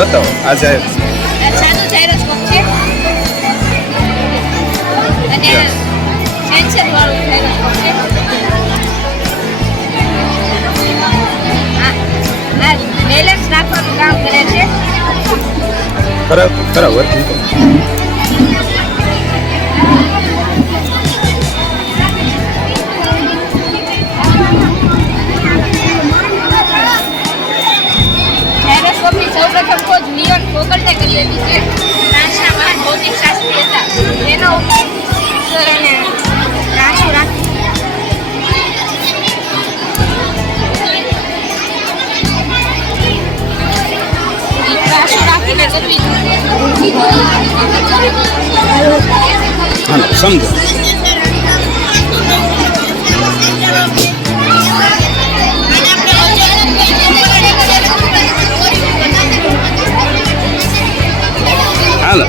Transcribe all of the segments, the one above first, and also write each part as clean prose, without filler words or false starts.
બતાવો આ જાહેર સાદું જાયરોસ્કોપ છે અને સેન્સર વાળું જાયરોસ્કોપ છે. આ બેલેન્સ રાખવાનું કામ કરે છે. ખરા વર્કિંગ જાયરોસ્કોપની સૌપ્રથમ ખોજ લિયોન ફોગલને કરી હતી જે ફ્રાન્સના મહાન ભૌતિક શાસ્ત્રી હતા. તેનો ઉપયોગ અને રાશિ રાખીને ગોઠવી હાલો સમજો હાલો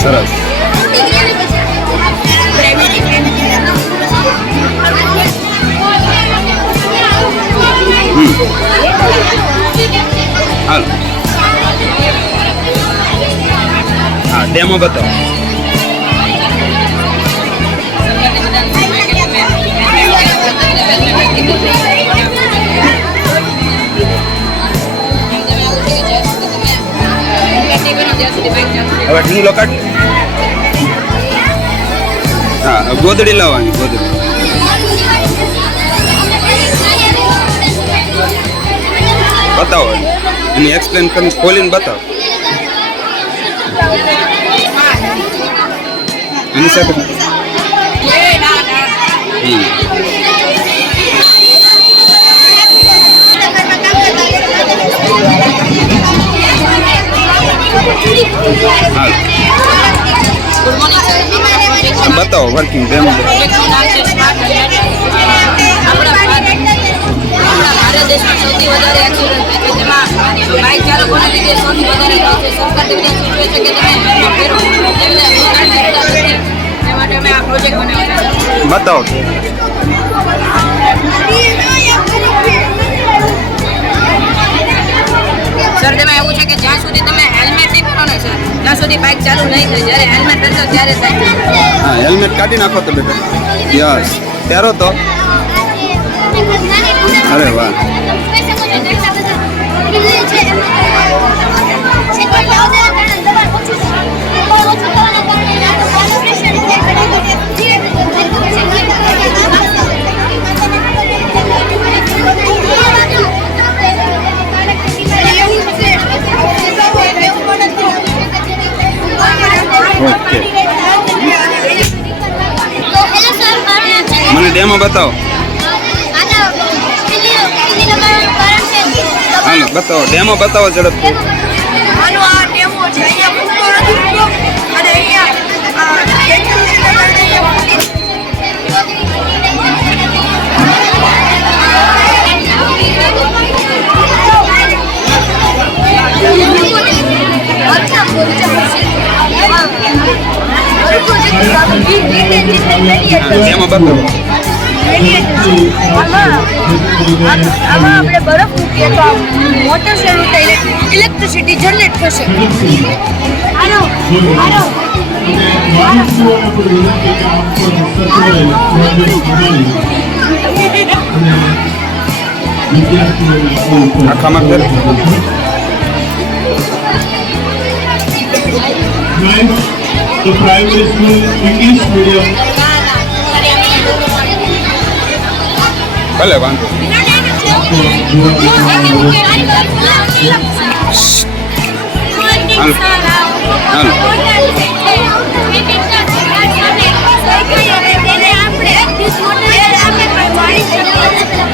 સરસ હાલો હા ડેમો બતાવો હવે ઢીંગલો કાઢ હા ગોદડી લાવવાની ગોદડી બતાવો એની એક્સપ્લેન કરીને ખોલીને બતાવો એની સાથે બતાવો વર્કિંગ ડેમો ભારત દેશમાં સૌથી વધારે એક્સિડન્ટ થાય છે જેમાં બાઇક ચાલકોને લીધે સૌથી વધારે થાય છે. સરકાર તેમને સૂચવે છે કે તમે હેલ્મેટ પહેરો તેમને એ માટે અમે આ પ્રોજેક્ટ બનાવ્યો છે. બતાવો સર તેમાં એવું છે કે જ્યાં સુધી તમે હેલ્મેટ નહીં પહેરો ને સર ત્યાં સુધી બાઇક ચાલુ નહીં થાય. જ્યારે હેલ્મેટ પહેરશો ત્યારે થાય. હા હેલ્મેટ કાઢી નાખો તો બેટા યસ પહેરો તો અરે વાહ ઓકે મને ડેમો બતાવો હાલો બતાવો ડેમો બતાવો ઝડપથી આનો આ ડેમો છે. અહીંયા મૂકતો નથી અને ડેમો બતાવો આમાં આપણે બરફ મૂકીએ તો મોટર શરૂ થઈને ઇલેક્ટ્રિસિટી જનરેટ થશે. આખામાં ફેર The primary school English medium. ભલે વાંધો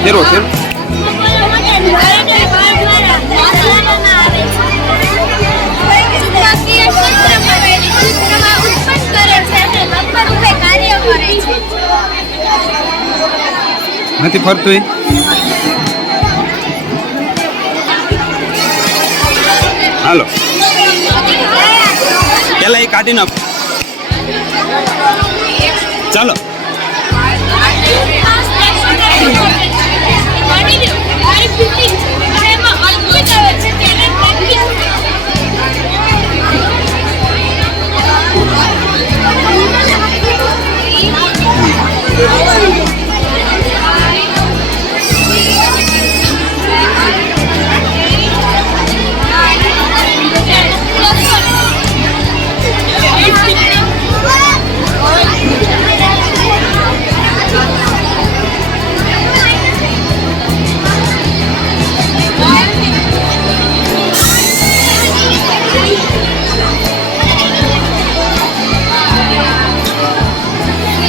તેરો છે નથી ફરતું હાલો પેલા એ કાઢી નાખો ચાલો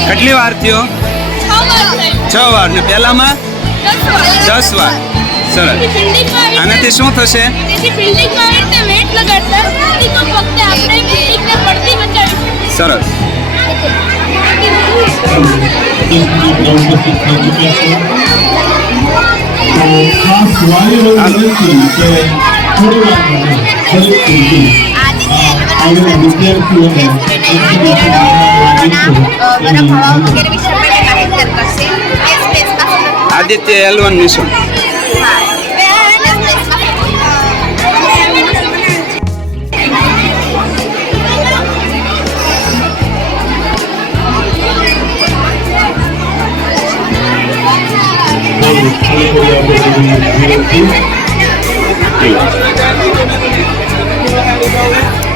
કેટલી વાર થયો 6 વાર ને પહેલામાં 10 વાર સરસ આનાથી શું થશે સરસ ખાસ વાલીઓ વિનંતી કે થોડી વાર આવેલા વિદ્યાર્થીઓને આદિત્ય L1 મિશન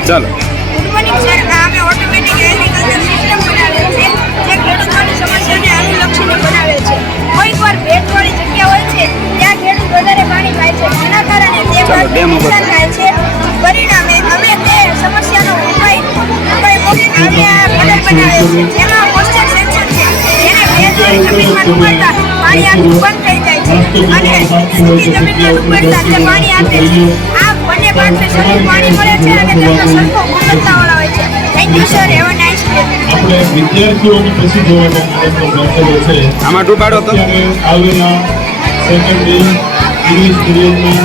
ચાલો પરિણામે અમે તે સમસ્યાનો ઉપાય જેમાં મોઇસ્ચર સેન્સર છે જેને ભેજ વાળી જમીનમાં ડૂબાડતા પાણી આખું બંધ થઈ જાય છે અને સૂકી જમીનમાં ડૂબાડતા તે પાણી આપે છે આ બંને પાકને સરખું પાણી મળે છે અને તેમનો સરખો ગુણવત્તાવાળા હોય છે thank you sir have a nice day આપણે વિદ્યાર્થીઓને પછી જોવાનો પ્રયત્ન કરતો છે આમાં ડૂબાડો તો આવેલા સેકન્ડરી ઇંગ્લિશ મીડિયમના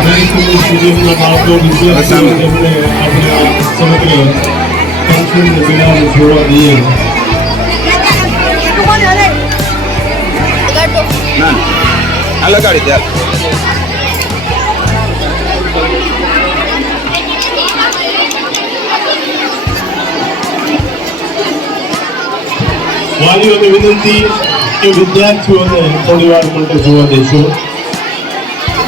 મીડિયમના બાળકો વિદ્યાર્થીઓ જેમણે આપણે સમગ્ર ફંક્શન બનાવ જોવા દઈએ ના આ લગાડી દે વાલીઓને વિનંતી કે વિદ્યાર્થીઓને થોડી વાર માટે જોવા દેશો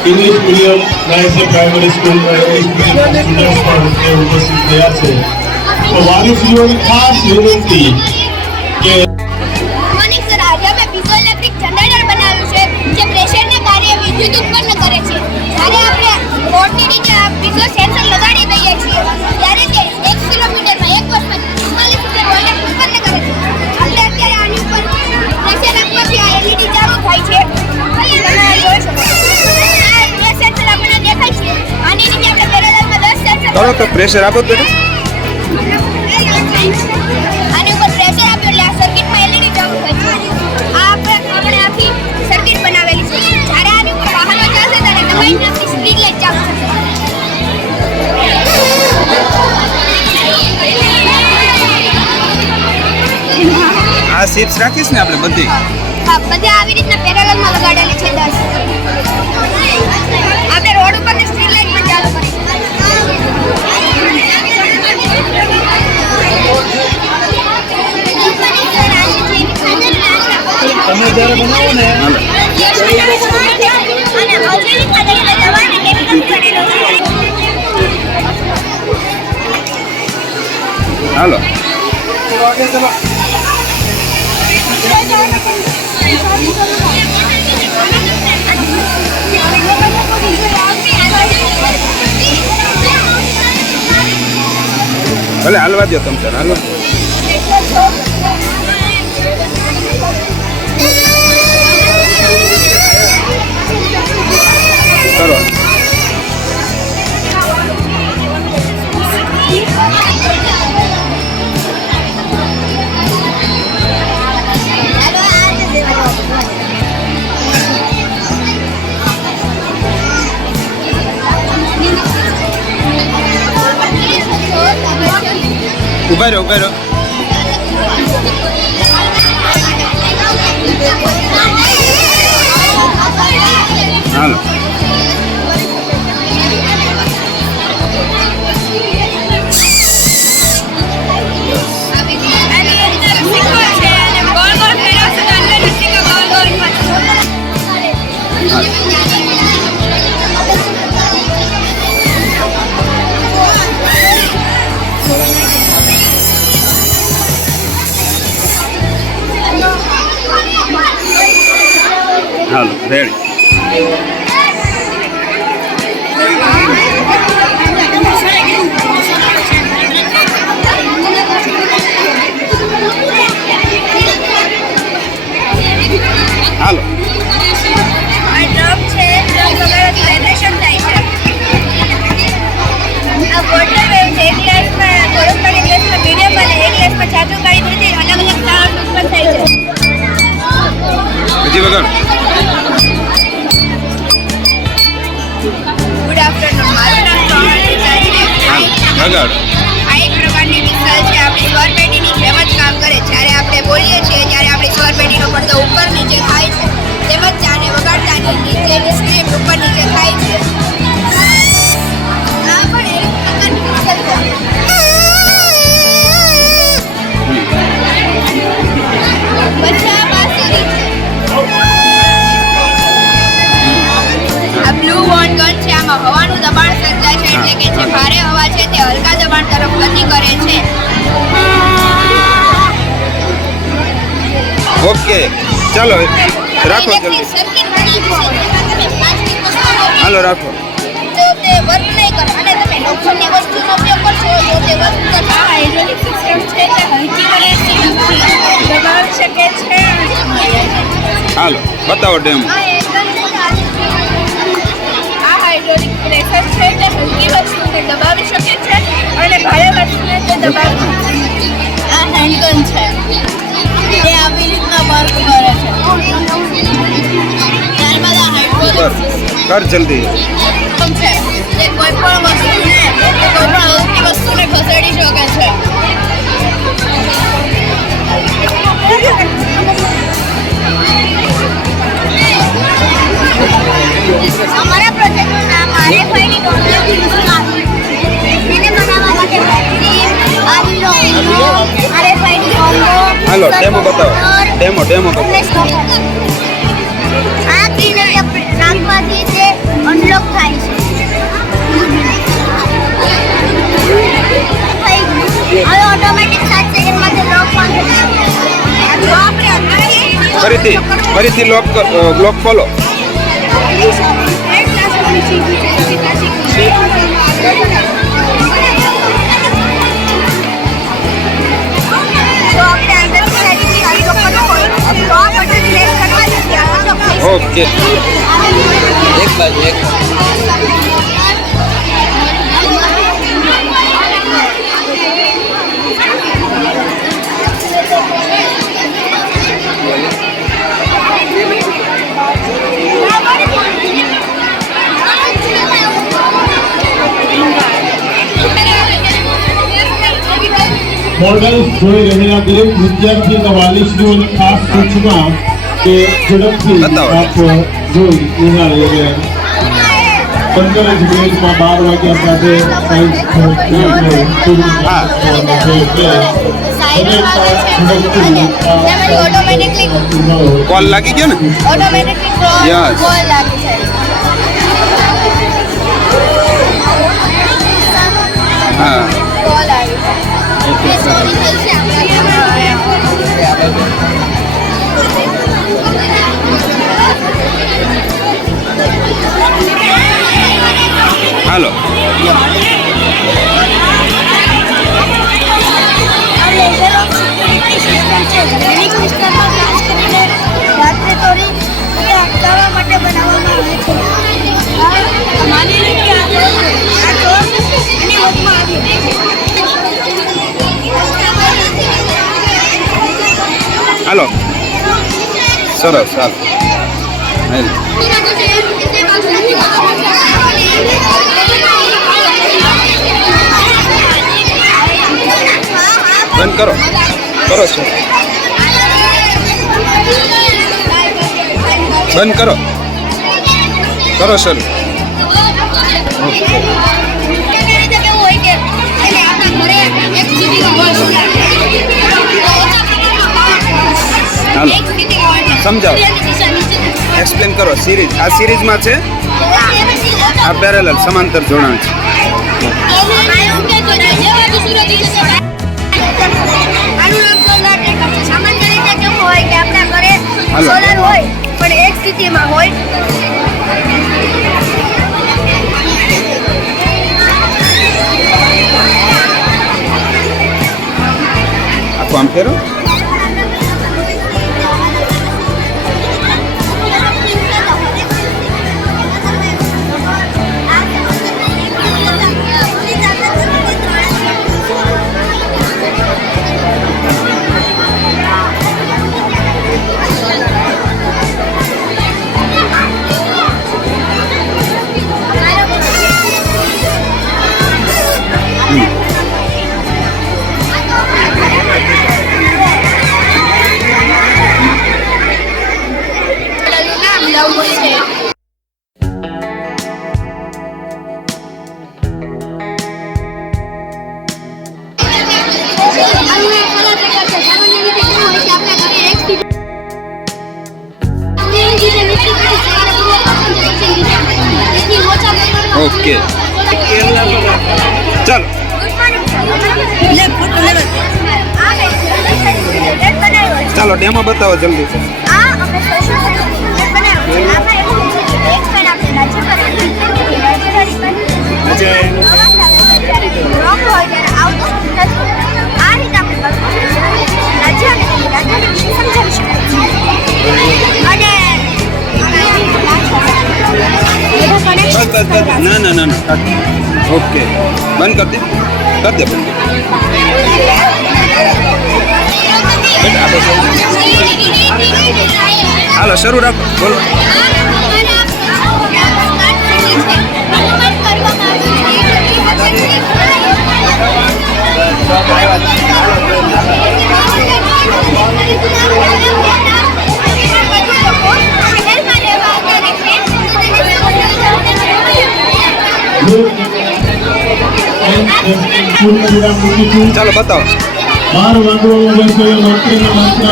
ઇંગ્લિશ મીડિયમ નાયસે પ્રાઇમરી સ્કૂલના ઇંગ્લિશ મીડિયમ સ્ટુડન્ટ્સ પણ ઉપસ્થિત થયા છે તો વાલીશ્રીઓને ખાસ વિનંતી કે મોર્નિંગ સર આજે અમે પીઝો ઇલેક્ટ્રિક જનરેટર બનાવ્યું છે જે પ્રેશરને કાર્ય વિદ્યુત ઉત્પન્ન કરે છે જ્યારે આપણે બોર્ડની નીચે આ પીઝો સેન્સર લગાડી દઈએ છીએ ત્યારે તે 1 કિલોમીટરમાં 1 વર્ષમાં 44 વોલ્ટેજ ઉત્પન્ન કરે છે આપણે અત્યારે આની ઉપર પ્રેશર આપવાથી આ LED ચાલુ થાય છે તમે જોઈ શકો છો આ સેન્સર આપણને દેખાય છે આની નીચે આપણે પેરેલલમાં 10 સેન્સર કરો તો પ્રેશર આપો તો આની ઉપર પ્રેશર આપ્યો એટલે આ સર્કિટમાં LED ચાલુ થાય છે આ આપણે આખી સર્કિટ બનાવેલી છે જ્યારે આની ઉપર વાહનો ચાલશે ત્યારે દબાઈને આપણી સ્ટ્રીટ લાઇટ ચાલુ થશે આ સીટ્સ રાખીશ ને આપણે બધી હા બધે આવી રીતના પેરેલલમાં લગાડેલી છે 10 આપણે રોડ ઉપરની સ્ટ્રીટ લાઇટ પણ ચાલુ કરી તમે જ્યારે બનાવો ને અને ઔદ્યોગિક પદ્ધતિને દવાને કેમિકલ કરેલો છે હાલો ભલે હાલવા દો તમે સર હાલો કરો ઉભા રહો ઉભા રહો. હાલો હાલો રેડી. હાલો હજી વગર. ગુડ આફ્ટરનૂન, મારું નામ સોહાની છે. વગર. આ એક પ્રકારની મિસાલ છે. આપણી સ્વર પેઢીની જેમ જ કામ કરે. જ્યારે આપણે બોલીએ છીએ ત્યારે આપણી સ્વર પેઢીનો પડદો ઉપર નીચે થાય છે. તેમજ ચાને વગાડતાની નીચેની સ્ટ્રીમ ઉપર નીચે થાય છે. આ પણ એક પ્રકારની મિસાલ છે. પછી આ બાંસુરી છે. આ બ્લુ વોન ગન છે. આમાં હવાનું દબાણ સર્જાય છે, એટલે કે જે ભારે હવા છે તે હલકા દબાણ તરફ ગતિ કરે છે. ઓકે ચાલો રાખો જલ્દી. સર્કિટ બની છે. જેમાં તમે પ્લાસ્ટિક વસ્તુનો હાલો રાખો. તો તે વર્ક નહીં કરે અને તમે લોખંડની વસ્તુનો ઉપયોગ કરશો તો તે વર્ક કરશે. આ હાઇડ્રોલિક સિસ્ટમ છે તે હલકી વડે દબાવી શકે છે. હાલો બતાવો ડેમો. આ હાઇડ્રોલિક પ્રેશર છે તે હલકી વસ્તુને દબાવી શકે છે અને ભારે વસ્તુને તે દબાવી શકે છે. આ હેન્ડગન છે. તે આવી રીતના વર્ક કરે છે. ત્યારબાદ આ હાઇડ્રોલિક કર જલ્દી. સિસ્ટમ છે. તે કોઈ પણ વસ્તુને કોઈ પણ હલકી વસ્તુને ખસેડી શકે છે. અમારા પ્રોજેક્ટનું નામ આરએફઆઈડી ટેકનોલોજી આવ્યું. તેને બનાવવા માટે બેટરી, આર્ડિનો, આરએફઆઈડી કોમ્બો, હાલો ડેમો બતાવો. ડેમો બતાવો. આ કીને નાખવાથી તે અનલોક થાય છે. હવે ઓટોમેટિક 7 સેકન્ડમાં તે લોક પણ થઈ જાય. જો આપણે ફરીથી બ્લોક ખોલો. ઓકે એક બાજુ એક. મોડલ્સ જોઈ રહેલા દરેક વિદ્યાર્થી અને વાલીશ્રીઓને ખાસ સૂચના કે ઝડપથી બતાવો. આપ જોઈ નિહાળે કે 15 જ મિનિટમાં 12 વાગ્યા સાથે સાયન્સ પૂરું હા. કોલ લાગી ગયો ને. Automatically Yes. કોલ લાગી જાય. હા કોલ આવી હાલો રાત્રે તોડી અટકાવવા માટે બનાવવામાં આવે છે. માની લો કે આ ચોર એની વચમાં આવી. હાલો સરસ હાલો. બંધ કરો સર બંધ કરો સર હાલો સમજાવો એક્સપ્લેન કરો સિરીઝ આ સિરીઝમાં છે આ પેરેલલ સમાંતર જોડાણ છે સામાન્ય રીતે કેવું હોય કે આપણા ઘરે સોલર હોય પણ એક સ્થિતિમાં હોય આખું આમ ફેરો ઓકે ચાલો ચાલો ડેમો બતાવો જલ્દી ના ના ના ના ઓકે બંધ કરી દે બંધ હાલો શરૂ રાખો બોલો ચાલો બતાવો 12 વાગવાનો છે માત્ર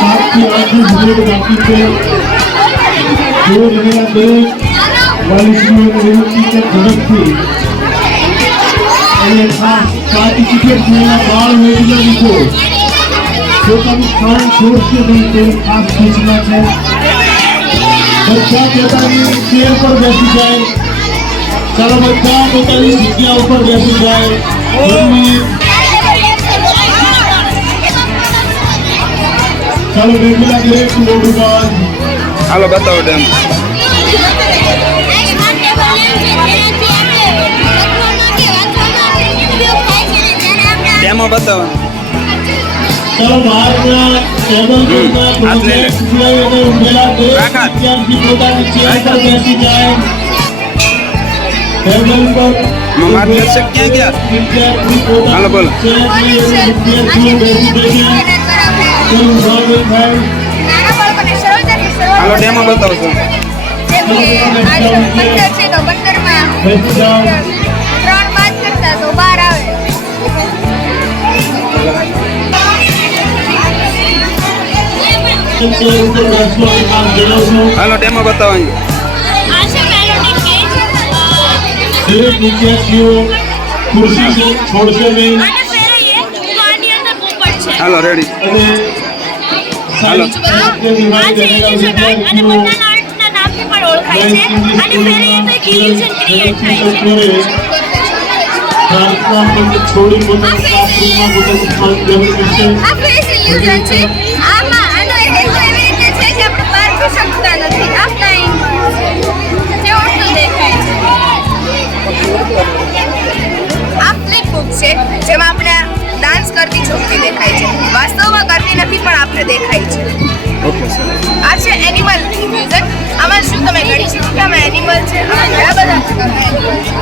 7 થી 8 મિનિટ બાકી છે જો રહેલા દરેક વાલીઓને વિનંતી છે ઝડપથી અને ખાસ પાર્ટિસિપેટ થયેલા બાળ વૈજ્ઞાનિકો પોતાનું સ્થાન છોડશે નહીં તેની ખાસ સૂચના છે બધા પોતાની ચેર પર બેસી જાય ચાલો બધા પોતાની જગ્યા ઉપર બેસી જાય ચાલો રેગ્યુલર લેટ મોડું બંધ હાલો બતાવો ડેમ ડેમો બતાવો ચાલો બહારના ટેબલ પરના પ્રોજેક્ટ સિવાય અને ઉભેલા દરેક વિદ્યાર્થી પોતાની ચેર પર બેસી જાય ટેબલ પર માર્ગદર્શક ક્યાં ગયા વિદ્યાર્થી હાલો બોલો પોતાની ચેર પર વિદ્યાર્થીઓ બેસી જઈએ કોઈ ઉભા નહીં થાય હાલો ડેમો બતાવો છો બેસી જાઓ ચેર ઉપર બેસવાનું કામ જણાવશો હાલો ડેમો બતાવો દરેક વિદ્યાર્થીઓ ખુરશી છોડશે નહીં હાલો રેડી અને હાલો છોડી પોતાના ક્લાસરૂમમાં પોતાનું સ્થાન ગ્રહણ કરશે જેમાં આપણે ડાન્સ કરતી છોકરી દેખાય છે વાસ્તવમાં કરતી નથી પણ આપણે દેખાય છે ઓકે સર આ છે એનિમલ મ્યુઝિક આમાં શું તમે ગણી શકો કે આમાં એનિમલ છે આમાં ઘણા બધા પ્રકારના animal છે.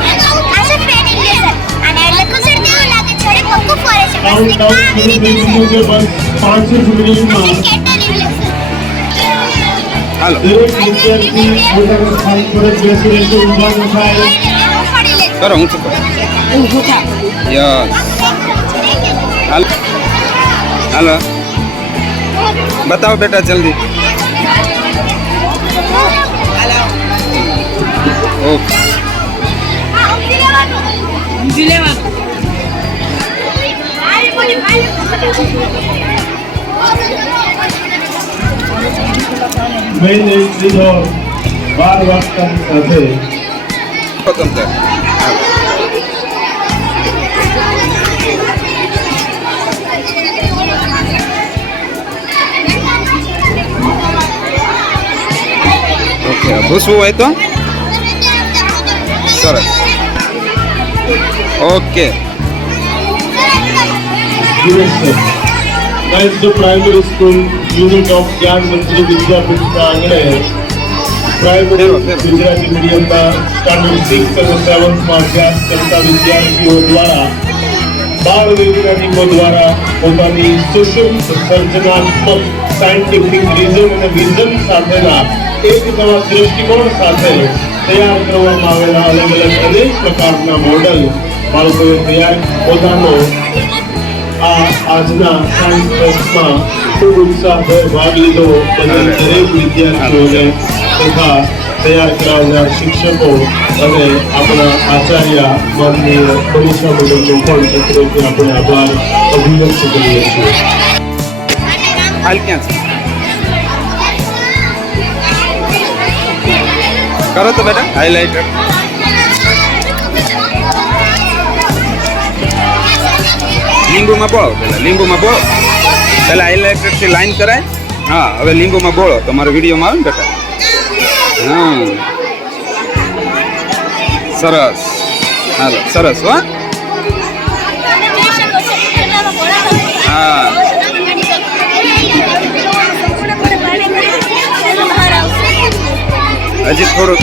આ છે ટ્રેનિંગ લેસન અને એટલે કુસર દેવું લાગે છે પક્કું ફરે છે બસ કાઉન્ટ શરૂ થઈ ગયું છે. બસ 5 જ મિનિટમાં હાલો દરેક વિદ્યાર્થી પોતાના સ્થાન પર જ બેસી રહેશે. ઊભા ન થાય. કરો હું ચૂકો યસ હાલો હાલો બતાવો બેટા જલ્દી ઓકે મહિને સીધો 12 વાગતાની સાથે ખતમ કર ઓકે ભૂસવું હોય તો સરસ okay ninth primary school unit of જ્ઞાન મંત્રી વિદ્યાપીઠના આંગણે પ્રાઇમરી ગુજરાતી મીડિયમના સ્ટાન્ડર્ડ 6 અને 7માં અભ્યાસ કરતા વિદ્યાર્થીઓ દ્વારા બાળ વૈજ્ઞાનિકો દ્વારા પોતાની સુષુપ્ત સર્જનાત્મક સાયન્ટિફિક રીઝન અને વિઝન સાથેના એક નવા દૃષ્ટિકોણ સાથે તૈયાર કરવામાં આવેલા અલગ અલગ અનેક પ્રકારના મોડલ બાળકોએ તૈયાર પોતાનો આજના સાયન્સ ફેસ્ટમાં ખૂબ ઉત્સાહભેર ભાગ લીધો બદલ દરેક વિદ્યાર્થીઓને તથા તૈયાર કરાવનાર શિક્ષકો અને આપણા આચાર્ય માનનીય મનીષા મેડમનો પણ અત્રેથી આપણે આભાર અભિવ્યક્ત કરીએ છીએ. હાલ ક્યાં છે કરો તો બેટા હાઇલાઇટર લીંબુમાં બોળો પેલા હાઇલાઇટરથી લાઈન કરાય. હા હવે લીંબુમાં બોળો તમારો વિડીયોમાં આવે ને બેટા. હા સરસ હાલો સરસ હો હા હજી થોડું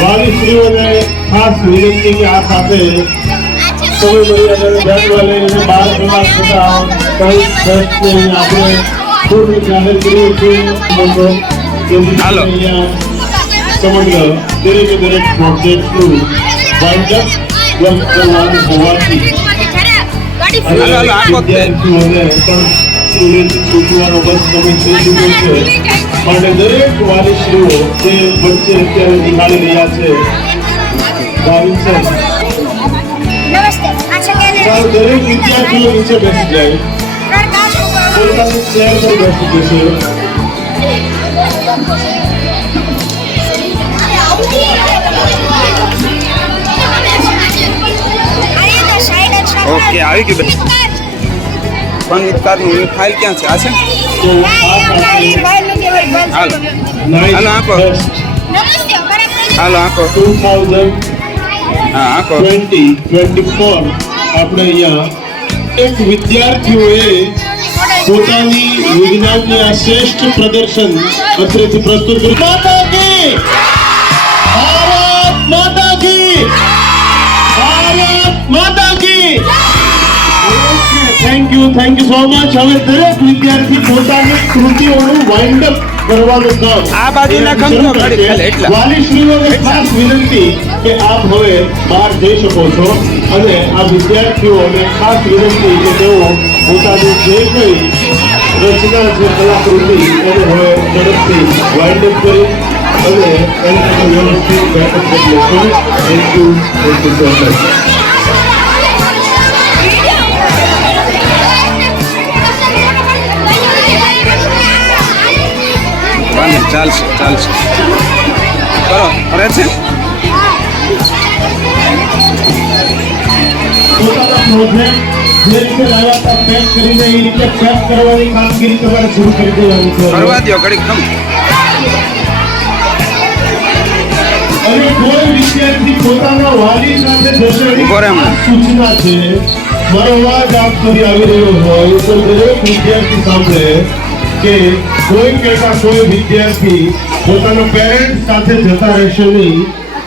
વાલીશ્રીઓને ખાસ વિનંતી કે આ સાથે સમય મર્યાદાને ધ્યાનમાં લઈને 12 કલાક થતા સાયન્સ ફેસ્ટને આપણે પૂર્ણ જાહેર કરીએ છીએ. હાલો. સમગ્ર દરેકે દરેક પ્રોજેક્ટનું વાઇન્ડઅપ વર્ક કરવાનું હોવાથી વિદ્યાર્થીઓને પણ છૂટવાનો બસ સમય થઈ ચૂક્યો છે. માટે દરેક વાલીશ્રીઓ જે વચ્ચે અત્યારે નિહાળી રહ્યા છે ભાવિન સર દરેક વિદ્યાર્થીઓ નીચે બેસી જાય પોતાની ચેર પર બેસી જશે. ઓકે આવી ગયું બેટા ફન વિથ કાર્ડનું ફાઇલ ક્યાં છે આ છે તો આ હાલો હાલો આપો હાલો આપો 2020-24 હા આપો આપણે અહીંયા એક વિદ્યાર્થીઓએ પોતાની વિજ્ઞાનની આ શ્રેષ્ઠ પ્રદર્શન અત્રેથી પ્રસ્તુત કર્યું. માતા કી ભારત માતા કી ભારત માતા કી. Thank you so much. હવે દરેક વિદ્યાર્થી પોતાની કૃતિઓનું વાઇન્ડ અપ કરવાનું કામ આ બાજુના ખંભો ઘડી ખાલી એટલા. વાલીશ્રીઓને ખાસ વિનંતી કે આપ હવે બહાર જઈ શકો છો અને આ વિદ્યાર્થીઓને ખાસ વિનંતી કે તેઓ પોતાની જે કંઈ રચના છે કલાકૃતિ એને હવે ઝડપથી વાઇન્ડ અપ કરી અને એને વ્યવસ્થિત બેઠક કરી લેશો. Thank you so much. ચાલશે કરો કરે છે પોતાના પ્રોજેક્ટ જે રીતે લાવ્યા હતા પેક કરીને એ રીતે પેક કરવાની કામગીરી તમારે શરૂ કરી દેવાની છે. કરવા દો ઘડી ખમ અને કોઈ વિદ્યાર્થી પોતાના વાલી સાથે જશે ઉભો રહે હમણાં. સૂચના છે મારો અવાજ આપ સુધી આવી રહ્યો હોય તો દરેક વિદ્યાર્થી સાંભળે કે કોઈ વિદ્યાર્થી પોતાના પેરેન્ટ્સ સાથે જતા રહેશે નહીં.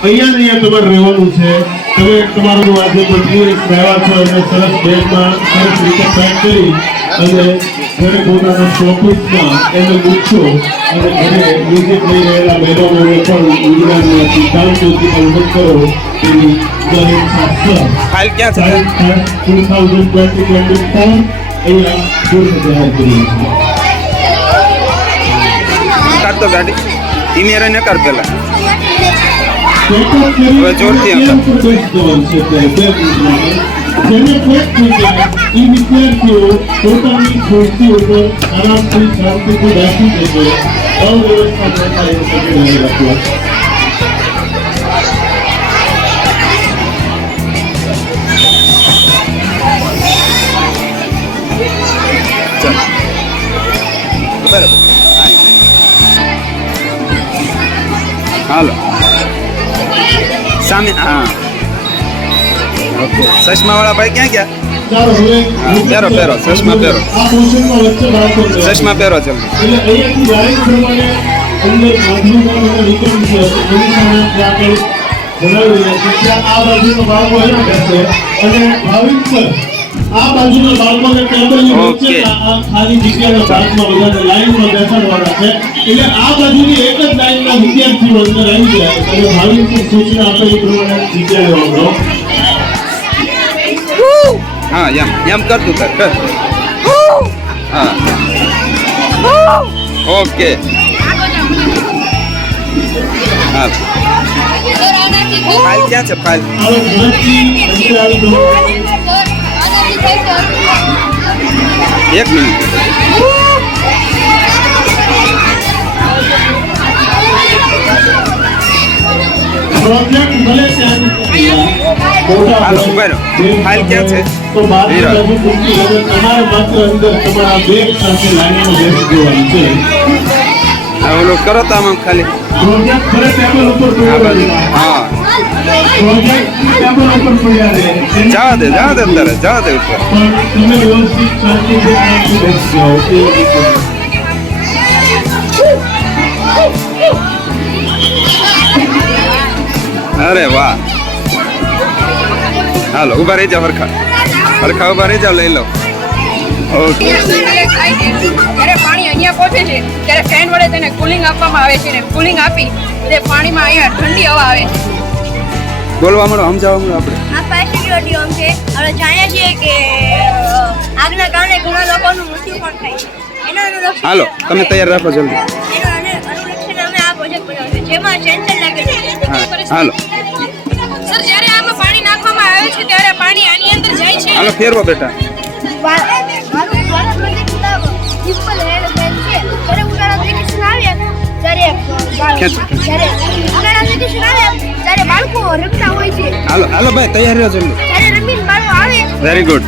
અહીંયા ને અહીંયા તમારે રહેવાનું છે. તમે તમારું આજે બધું રહેવા છો અને સરસ બેગમાં સરસ રીતે પેક કરી અને ઘરે પોતાના શોપીસમાં એને મૂકશો અને ઘરે વિઝિટ લઈ રહેલા મહેમાનોને પણ ગુજરાતના સિદ્ધાંતોથી અવગત કરો એવી જાહેર શાસ્ત્ર ફાઇલ ક્યાં છે 2024 અહીંયા પૂર્ણ જાહેર કરીએ છીએ. કાઢતો ગાડી ઇમેર ને કર પેલા હવે જોરથી હતા. જેને પેક થઈ જાય એ વિદ્યાર્થીઓ પોતાની ખુરશી ઉપર આરામથી શાંતિથી બેસી જશે. અવ્યવસ્થા કરતા એ સાથે નહીં રાખવા. બરાબર હાલો સામે હા ઓકે ચશ્મા વાળા ભાઈ ક્યાં ગયા ચાલો હવે પહેરો, પહેરો, ચશ્મા પહેરો. આ પોર્શનમાં વચ્ચે બાળકો છે. ચશ્મા પહેરો જલ્દી એટલે અહીંયાથી લાઈન પ્રમાણે અંદર માધ્યમોનો વિક્રમ છે એની સામે આગળ જણાવી રહ્યા છે કે આ બાજુનો બાળકો અહીંયા બેસે અને ભાવિક સર આ બાજુના બાળકોને ટેબલની વચ્ચે આ ખાલી જગ્યાના ભાગમાં બધાને લાઈનમાં બેસાડવાના છે. એટલે આ બાજુની એક જ લાઈનના વિદ્યાર્થીઓ અંદર આવી જાય અને ભાવિક સર સૂચના આપે એ પ્રમાણે જગ્યા લેવાનો. હા એમ કર તું કર હા ઓકે હા સર આનાથી ફાઇલ ક્યાં છે ફાઇલ હવે ઝડપથી અંદર આવી દો. સર આનાથી થઈ સર 1 મિનિટ પ્રોજેક્ટ ભલે ત્યાંની હાલો ઉભા રહો ફાઇલ ક્યાં છે તો બાર હીરા. બાજુ પૂરતી હવે તમારે માત્ર અંદર તમારા બેગ સાથે લાઈનમાં બેસી જવાનું છે. હા ઓલું કરો તો આમ ખાલી પ્રોજેક્ટ ભલે ટેબલ ઉપર આ પડ્યો બાજુ રહે. હા પ્રોજેક્ટ ટેબલ ઉપર પડ્યા રહે. જવા દે અંદર જવા દે ઉપર પણ તમે વ્યવસ્થિત શાંતિથી આરામથી બેસી જાઓ એ રીતે. અરે વાહ હાલો ઉભા રહી જાઓ હરખા ઉભા રહી જાઓ લઈ લો ઓકે જ્યારે પાણી અહીંયા પહોંચે છે ત્યારે ફેન વડે તેને કુલિંગ આપવામાં આવે છે ને કુલિંગ આપી તે પાણીમાં અહીંયા ઠંડી હવા આવે છે. બોલવા મળો સમજાવવા મળો આપણે આ ફેસિલિટી હોમ છે. હવે જાણીએ છીએ કે આગના કારણે ઘણા લોકોનું મૃત્યુ પણ થાય છે. એના અનુલક્ષીને હાલો તમે તૈયાર રાખો જલ્દી એના અનુલક્ષીને અમે આ પ્રોજેક્ટ બનાવ્યો છે જેમાં સેન્સર લાગેલું છે. હા હાલો સર જ્યારે આમાં પાણી નાખવામાં આવે છે ત્યારે પાણી આની અંદર જાય છે. હાલો ફેરવો બેટા બાળકો રમતા હોય છે હાલો હાલો ભાઈ તૈયાર રહ્યો જલ્દી ત્યારે રમીને બાળકો આવે વેરી ગુડ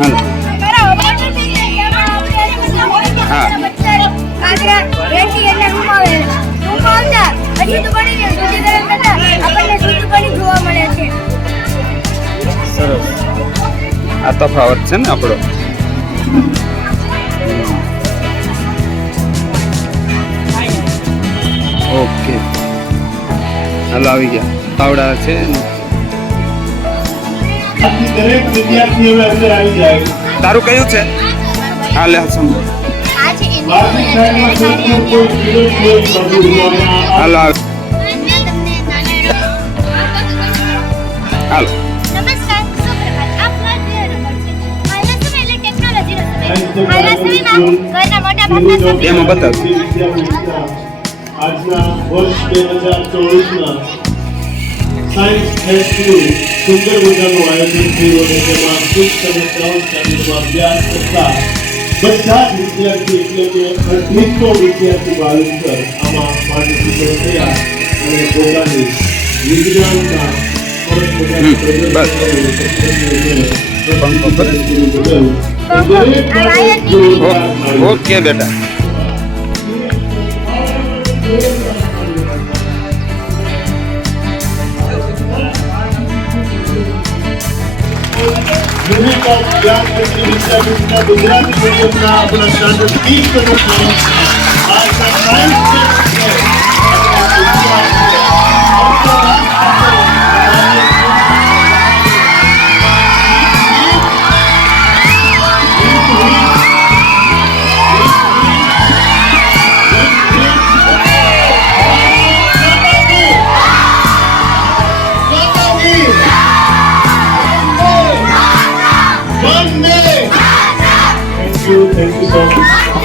હાલો હા. જોવા મળે છે. સરસ આ તફાવત છે ને આપણો ઓકે હાલો આવી ગયા પાવડા છે આથી દરેક વિદ્યાર્થી હવે અંદર આવી જાય. તારું કયું છે હા લે સમજો બહારની સાઈડમાં કોઈ સ્ટુડન્ટ કોઈ બધું જોવામાં હાલો હાલો નમસ્કાર સુપ્રભાત આપ વાત કરી રહ્યા છો. હાલના સમય એટલે ટેકનોલોજીનો સમય. હાલના સમયમાં ઘરના મોટા ભાગના એમાં બતાવ આજના વર્ષ 2024ના સાયન્સ ફેસ્ટનું સુંદર મજાનું આયોજન થયું અને તેમાં ખૂબ સમસ્યાઓ સ્ટાન્ડર્ડમાં અભ્યાસ કરતા બધા જ વિદ્યાર્થી એટલે કે 3800 વિદ્યાર્થી બાળકો આમાં પાર્ટિસિપેટ થયા અને પોતાની વિજ્ઞાનના ઓકે બેટા યુનિટ ઓફ જ્ઞાન વિદ્યાપીઠના ગુજરાતી મીડિયમના આપણા સ્ટાન્ડર્ડ 30 આ સાયન્સ ઓફ